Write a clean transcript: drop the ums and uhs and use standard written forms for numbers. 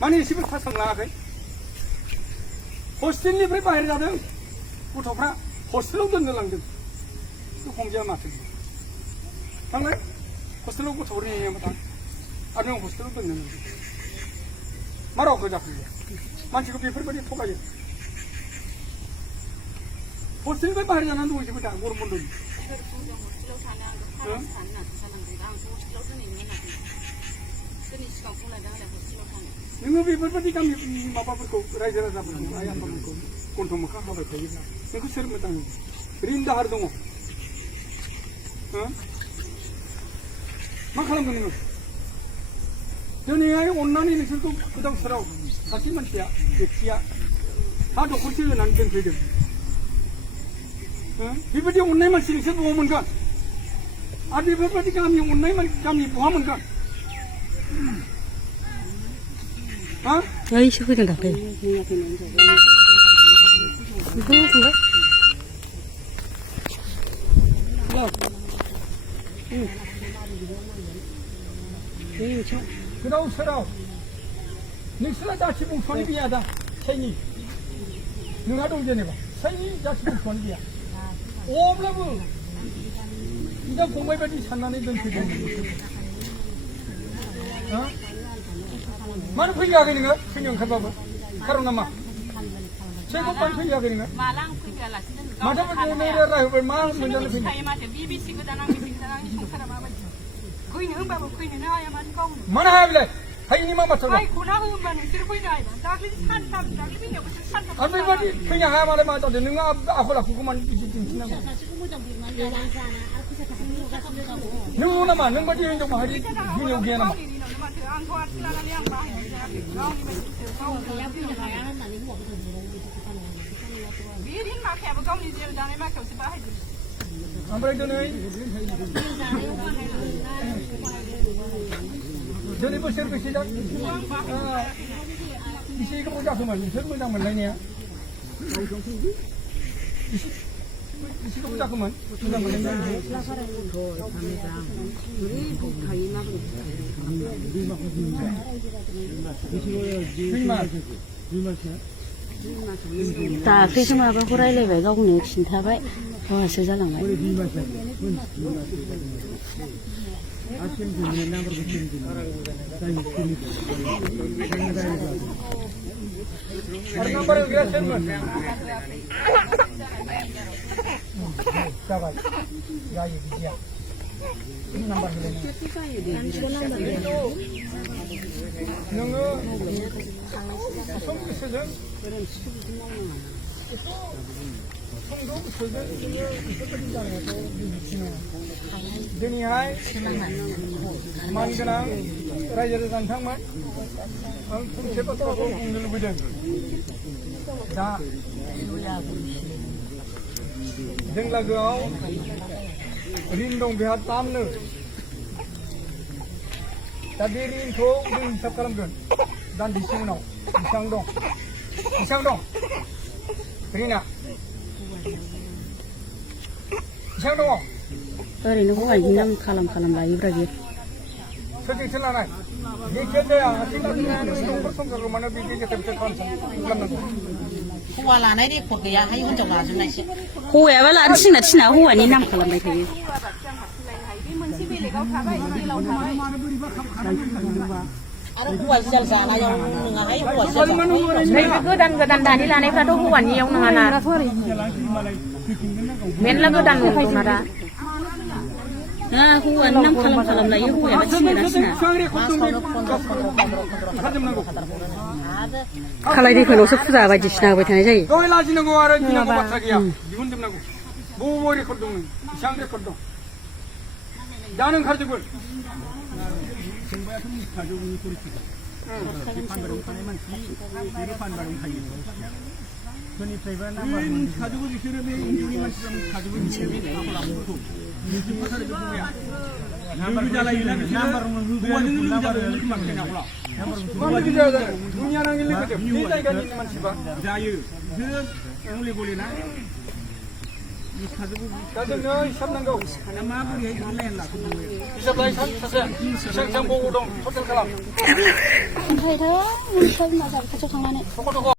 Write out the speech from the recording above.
माने एसेबो थासां लाङाखै हस्टेलनिफ्राय बाहेर जादों गथ'फ्रा हस्टेलाव दोननो लांदों फंजाया माथो थांलाय हस्टेलाव गथ'फोर नेनाया थां आरो नों हस्टेलाव दोननो लांदों मा रावखौ जाफैयो मानसिखौ बेफोरबायदि थगायो हस्टेलनिफ्राय बाहेर जानानै दंजोबो दा गरम बन्द'नि नोङो बेफोरबायदि गामि माबाफोरखौ रायजो राजाफोरखौ आइ आफाफोरखौ गन्थं मोखां हाबाय थायोब्ला नोंखौ सोर मोजां रिन दाहार दङ मा खालामगोन नोङो दिनैहाय अननानै नोंसोरखौ गोदाव सोराव सासे मानसिया बेक्तिया हा दखरसे होनानै दोनफैदों बेबायदि अननाय मानसि नोंसोर बहा मोनगोन आरो बेफोरबायदि गामि अननाय गामि बहा मोनगोन Ay, siya ko na dati. गोदाव सोराव नोंसोरना जाथि बंस'आनो गैया दा साइनि नोंहा दं जेनेबा साइनि जाथि बंस'आनो गैया अब्लाबो बिदा फंबाय बायदि साननानै दोनफैदों मानो फैयाखै नोङो फैनो ओंखारबाबो खार'ना मा सेखौ मानो फैयाखै नोङो माथो रायहोबाय मा मोनजानो फैनो मानो हाया बेलाय हायिनि मा बाथ्रा आरो बेबायदि फैनो हाया मालाय मा जादों नोङो आखल आखुखौ मानो बिदि दिन्थिनांगौ नोंगौ नामा नों बायदि हिनजाव माहारि हिनजाव गैया नामा ओमफ्राय दिनै बोसोर बेसे एसे गोबाव जाखोमोन नोंसोर मोजां मोनलायनाया एसे गोबाव जाखोमोन मोजां मोनलायनाया दाख्लैसो माबाखौ रायलायबाय गावनो खिन्थाबाय हौवासो जालांबाय जाबाय जायो बिदिया नाम्बार नोङो सम गोसोजों समजों गोसोजों नोङो बेफोरबायदि जानायाथ' बिदिनो दिनैहाय मानगोनां रायजो राजा नोंथांमोन आं फंसे बाथ्राखौ बुंनो लुबैदों दा जों लागोआव रिन दं बेहा दामनो दा बे रिनखौ जों हिसाब खालामगोन दान्दिसे उनाव बेसेबां दं रिना बेसेबां दङ ओरैनो हौवानि नाम खालाम लायोब्रा बियो सोरजोंसो लानाय जेखिया जाया न'खर संसारखौ माने बिदि जेखिया खालामनांगौ हौवा लानाय रेकर्ड गैयाहाय हिनजाव लाजोबनायसो हौवायाबा लानो थिना हौवानि नाम खालामबाय थायो आरो हौवा जियाल जानायाव नोङाहाय हौवा जियाल गोदान दानि लानायफ्राथ' हौवानियाव नङाना मेरला गोदान दंना दा हौवानि नाम खालाम लायो हौवायाबा थिना खालाय दैफोरावसो फुजा बायदिसिना होबाय थानाय जायो दहाय लाजिनांगौ आरो गिनांगौ बाथ्रा गैया दिहुनजोबनांगौ बबे रेकर्ड दं बेसेबां रेकर्ड दं दानो ओंखारजोबगोन दुनिया नांगौ लोगोजों बे जायगानि मानसिबा जायो मुलि गलिना दा जोंनो हिसाब नांगौ हिसाब लाय सासे बेसेबां बबाव दं टटेल खालाम ओमफ्रायथ' नोंसोर मा जाबाय खाथियाव थांनानै